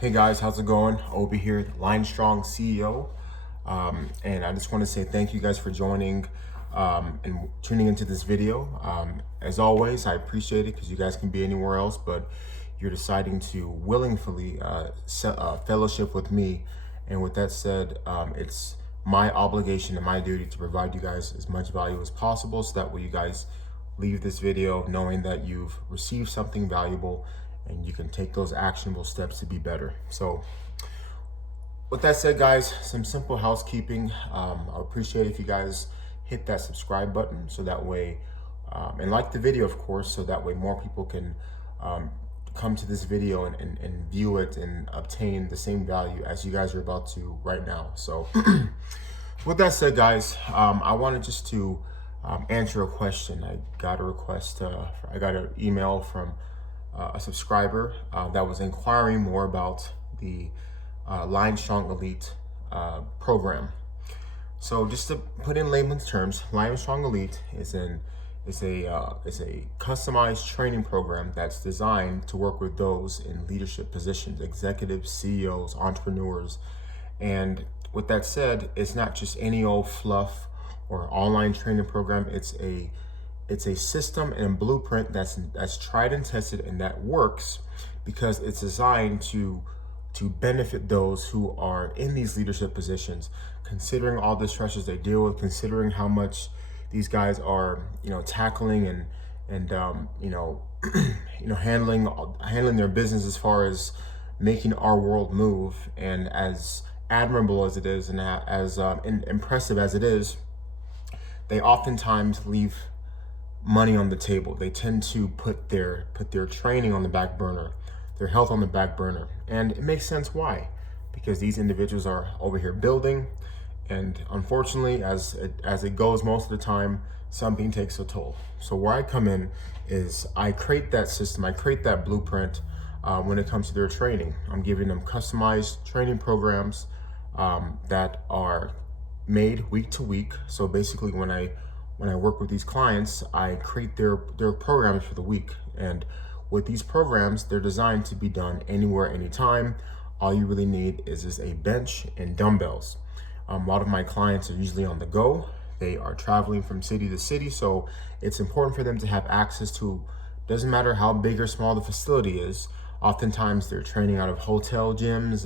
Hey guys, how's it going? Obi here, the LionStrong CEO. And I just want to say thank you guys for joining and tuning into this video. As always, I appreciate it because you guys can be anywhere else, but you're deciding to willingly fellowship with me. And with that said, it's my obligation and my duty to provide you guys as much value as possible so that way you guys leave this video knowing that you've received something valuable and you can take those actionable steps to be better. So with that said, guys, some simple housekeeping. I appreciate if you guys hit that subscribe button so that way, and like the video, of course, so that way more people can come to this video and view it and obtain the same value as you guys are about to right now. So with that said, guys, I wanted just to answer a question. I got a request, I got an email from a subscriber that was inquiring more about the LionStrong Elite program. So just to put in layman's terms, LionStrong Elite is a customized training program that's designed to work with those in leadership positions, executives, CEOs, entrepreneurs. And with that said, it's not just any old fluff or online training program. It's a system and a blueprint that's tried and tested and that works because it's designed to benefit those who are in these leadership positions, considering all the stresses they deal with, considering how much these guys are, tackling and handling their business as far as making our world move. And as admirable as it is and as impressive as it is, they oftentimes leave money on the table. They tend to put their training on the back burner, their health on the back burner. And it makes sense why, because these individuals are over here building, and unfortunately, as it goes most of the time, something takes a toll. So where I come in is I create that system, I create that blueprint when it comes to their training. I'm giving them customized training programs that are made week to week. So basically when I work with these clients, I create their programs for the week. And with these programs, they're designed to be done anywhere, anytime. All you really need is just a bench and dumbbells. A lot of my clients are usually on the go. They are traveling from city to city. So it's important for them to have access to, doesn't matter how big or small the facility is. Oftentimes they're training out of hotel gyms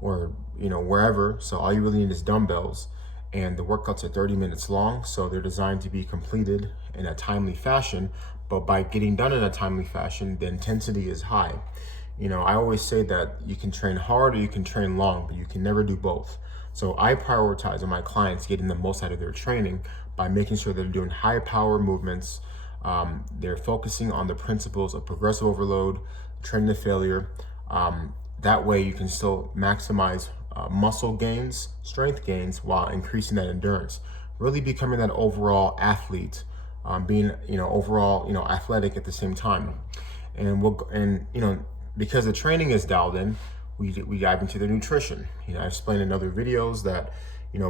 or wherever. So all you really need is dumbbells. And the workouts are 30 minutes long, so they're designed to be completed in a timely fashion. But by getting done in a timely fashion, the intensity is high. I always say that you can train hard or you can train long, but you can never do both. So I prioritize on my clients getting the most out of their training by making sure they're doing high power movements. They're focusing on the principles of progressive overload, training to failure. That way you can still maximize muscle gains, strength gains, while increasing that endurance, really becoming that overall athlete, being overall athletic at the same time. And because the training is dialed in, we dive into the nutrition. I explained in other videos that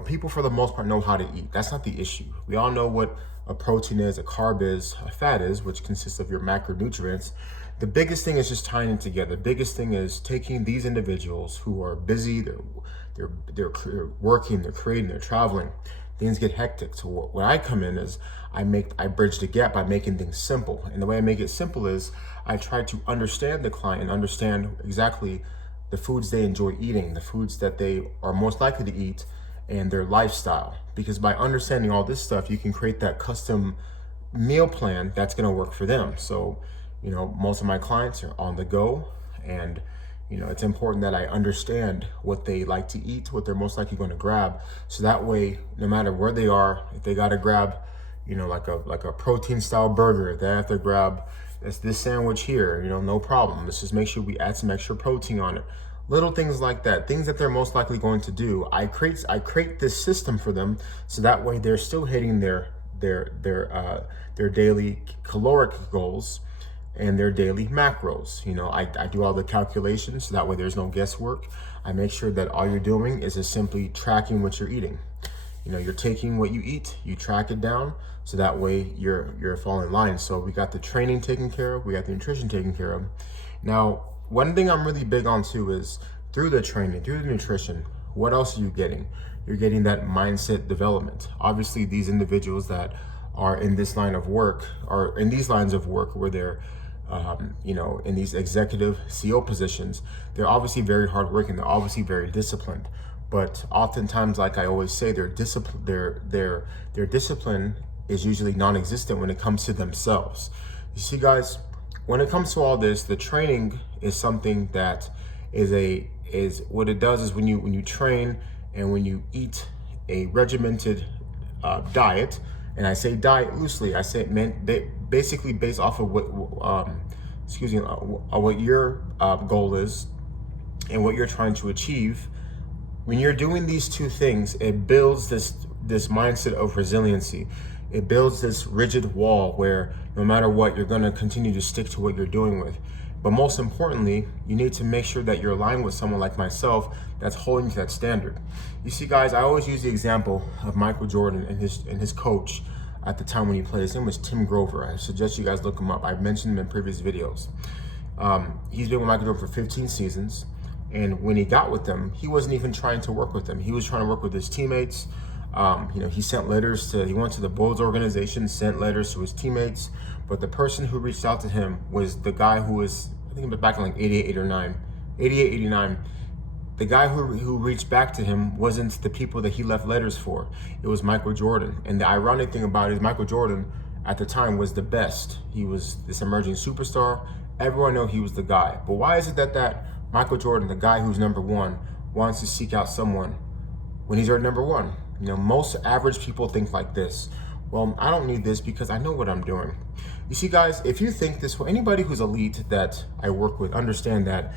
people for the most part know how to eat. That's not the issue. We all know what a protein is, a carb is, a fat is, which consists of your macronutrients. The biggest thing is just tying it together. The biggest thing is taking these individuals who are busy, they're working, they're creating, they're traveling. Things get hectic. So where I come in is I bridge the gap by making things simple. And the way I make it simple is I try to understand the client and understand exactly the foods they enjoy eating, the foods that they are most likely to eat, and their lifestyle. Because by understanding all this stuff, you can create that custom meal plan that's going to work for them. So most of my clients are on the go, and it's important that I understand what they like to eat, what they're most likely going to grab. So that way, no matter where they are, if they got to grab, like a protein style burger, they have to grab this sandwich here, no problem. Let's just make sure we add some extra protein on it. Little things like that, things that they're most likely going to do. I create this system for them, so that way they're still hitting their daily caloric goals and their daily macros. I do all the calculations, so that way there's no guesswork. I make sure that all you're doing is just simply tracking what you're eating. You're taking what you eat, you track it down, so that way you're falling in line. So we got the training taken care of, we got the nutrition taken care of. Now, one thing I'm really big on too is through the training, through the nutrition, what else are you getting? You're getting that mindset development. Obviously, these individuals that are in this line of work, are in these lines of work where they're in these executive CEO positions, they're obviously very hardworking. They're obviously very disciplined. But oftentimes, like I always say, their discipline is usually non-existent when it comes to themselves. You see, guys, when it comes to all this, the training is something that is what it does is when you train and when you eat a regimented diet, and I say diet loosely, I say basically based off of what your goal is and what you're trying to achieve. When you're doing these two things, it builds this mindset of resiliency. It builds this rigid wall where no matter what, you're going to continue to stick to what you're doing with. But most importantly, you need to make sure that you're aligned with someone like myself that's holding to that standard. You see, guys, I always use the example of Michael Jordan and his coach at the time when he played. His name was Tim Grover. I suggest you guys look him up. I've mentioned him in previous videos. He's been with Michael Jordan for 15 seasons. And when he got with them, he wasn't even trying to work with them. He was trying to work with his teammates. He sent letters he went to the Bulls organization, sent letters to his teammates. But the person who reached out to him was the guy who was, I think it was back in like 88, 89. The guy who reached back to him wasn't the people that he left letters for. It was Michael Jordan. And the ironic thing about it is Michael Jordan at the time was the best. He was this emerging superstar. Everyone knew he was the guy. But why is it that Michael Jordan, the guy who's number one, wants to seek out someone when he's already number one? Most average people think like this. Well, I don't need this because I know what I'm doing. You see, guys, if you think this way, anybody who's elite that I work with, understand that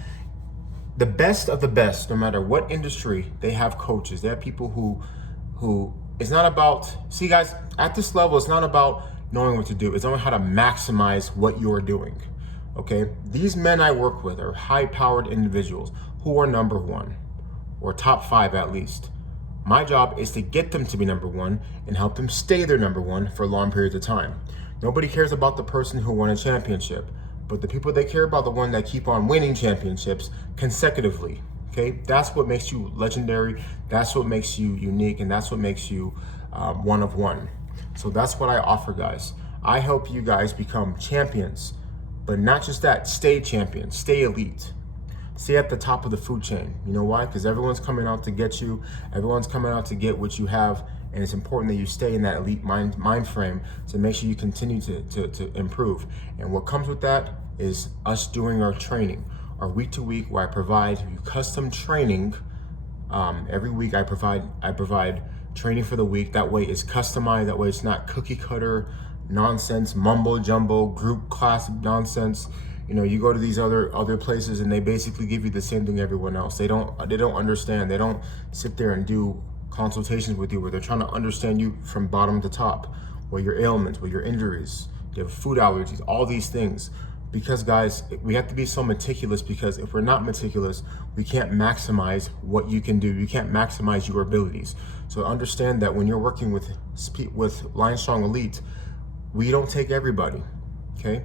the best of the best, no matter what industry, they have coaches. They have people who it's not about, see, guys, at this level, it's not about knowing what to do. It's only how to maximize what you're doing. Okay, these men I work with are high-powered individuals who are number one, or top 5 at least. My job is to get them to be number one and help them stay their number one for long periods of time. Nobody cares about the person who won a championship, but the people they care about, the one that keep on winning championships consecutively. Okay, that's what makes you legendary. That's what makes you unique, and that's what makes you one of one. So that's what I offer, guys. I help you guys become champions. But not just that, stay champions, stay elite, stay at the top of the food chain. You know why? Because everyone's coming out to get you. Everyone's coming out to get what you have. And it's important that you stay in that elite mind frame to make sure you continue to improve. And what comes with that is us doing our training, our week to week, where I provide you custom training. Every week I provide training for the week. That way it's customized. That way it's not cookie cutter nonsense, mumbo jumbo, group class nonsense. You go to these other places and they basically give you the same thing everyone else. They don't understand. They don't sit there and do consultations with you where they're trying to understand you from bottom to top, what your ailments, what your injuries, you have food allergies, all these things. Because, guys, we have to be so meticulous, because if we're not meticulous, we can't maximize what you can do. You can't maximize your abilities. So understand that when you're working with LionStrong Elite, we don't take everybody, okay?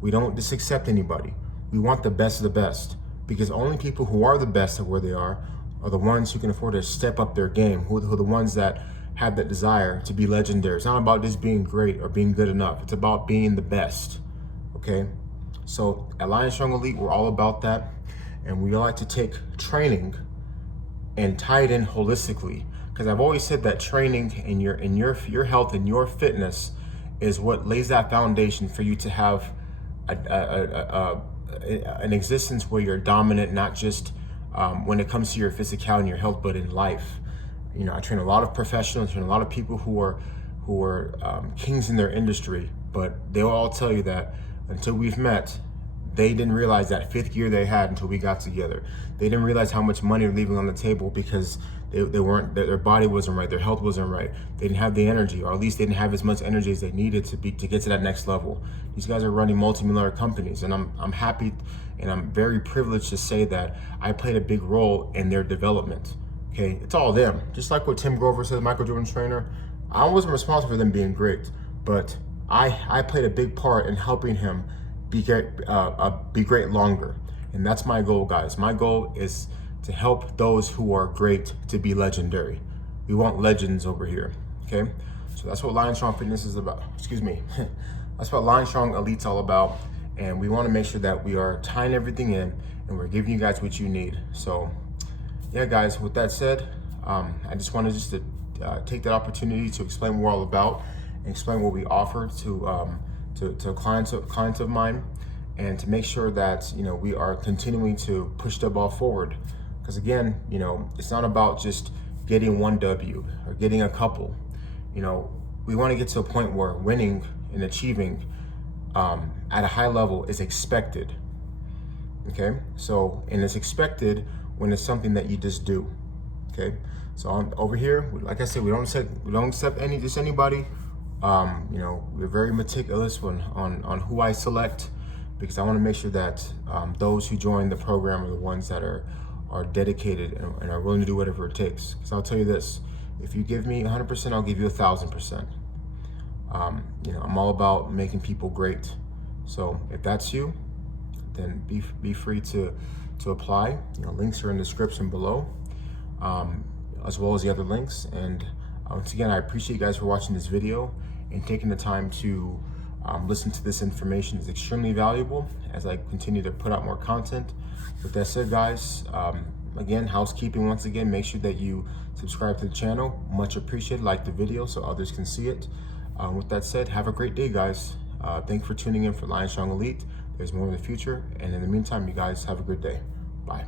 We don't just accept anybody. We want the best of the best, because only people who are the best of where they are the ones who can afford to step up their game, who are the ones that have that desire to be legendary. It's not about just being great or being good enough. It's about being the best, okay? So at LionStrong Elite, we're all about that. And we like to take training and tie it in holistically, because I've always said that training and your health and your fitness is what lays that foundation for you to have an existence where you're dominant, not just when it comes to your physicality and your health, but in life. I train a lot of professionals, train a lot of people who are kings in their industry, but they'll all tell you that until we've met, they didn't realize that 5th year they had until we got together. They didn't realize how much money they're leaving on the table because their body wasn't right, their health wasn't right. They didn't have the energy, or at least they didn't have as much energy as they needed to get to that next level. These guys are running multi-million companies, and I'm happy and I'm very privileged to say that I played a big role in their development. Okay, it's all them. Just like what Tim Grover says, Michael Jordan's trainer, I wasn't responsible for them being great, but I played a big part in helping him be great longer. And that's my goal, guys. My goal is to help those who are great to be legendary. We want legends over here, okay? So that's what LionStrong Fitness is about. Excuse me. That's what LionStrong Elite's all about. And we want to make sure that we are tying everything in and we're giving you guys what you need. So yeah, guys, with that said, I just wanted to take that opportunity to explain what we're all about and explain what we offer to clients of mine, and to make sure that, you know, we are continuing to push the ball forward. Because again, you know, it's not about just getting one W or getting a couple. You know, we want to get to a point where winning and achieving at a high level is expected. Okay, so, and it's expected when it's something that you just do. Okay, so over here, like I said, we don't accept anybody. You know, we're very meticulous on who I select, because I want to make sure that those who join the program are the ones that are dedicated and are willing to do whatever it takes. Because I'll tell you this: if you give me 100%, I'll give you 1,000%. You know, I'm all about making people great. So if that's you, then be free to apply. You know, links are in the description below, as well as the other links. And once again, I appreciate you guys for watching this video and taking the time to listen to this information. Is extremely valuable as I continue to put out more content. With that said, guys, again, housekeeping once again, make sure that you subscribe to the channel. Much appreciated. Like the video so others can see it. With that said, have a great day, guys. Thanks for tuning in for LionStrong Elite. There's more in the future. And in the meantime, you guys have a good day. Bye.